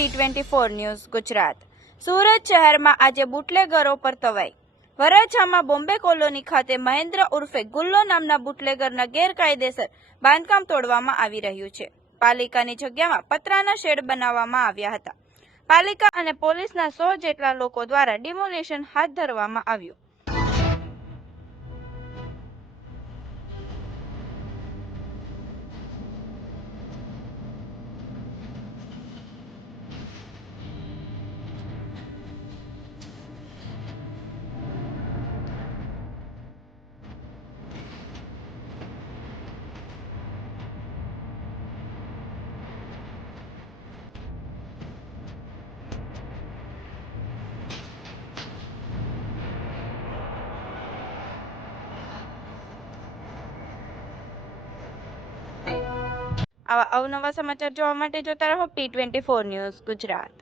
P24 news Gujarat. Surat શહેરમાં આજે બુટલેગરો પર તવાઈ। વરાછામાં બોમ્બે કોલોની ખાતે મહેન્દ્ર ઉર્ફે ગુલ્લો નામના બુટલેગરના ગેરકાયદેસર બાંધકામ તોડવામાં આવી રહ્યું છે। પાલિકાની જગ્યામાં પતરાના શેડ બનાવવામાં આવ્યા હતા। પાલિકા અને પોલીસના 100 જેટલા લોકો દ્વારા ડિમોલિશન હાથ ધરવામાં આવ્યું। આવા અવનવા સમાચાર જોવા માટે જોતા રહો P24 ન્યૂઝ ગુજરાત।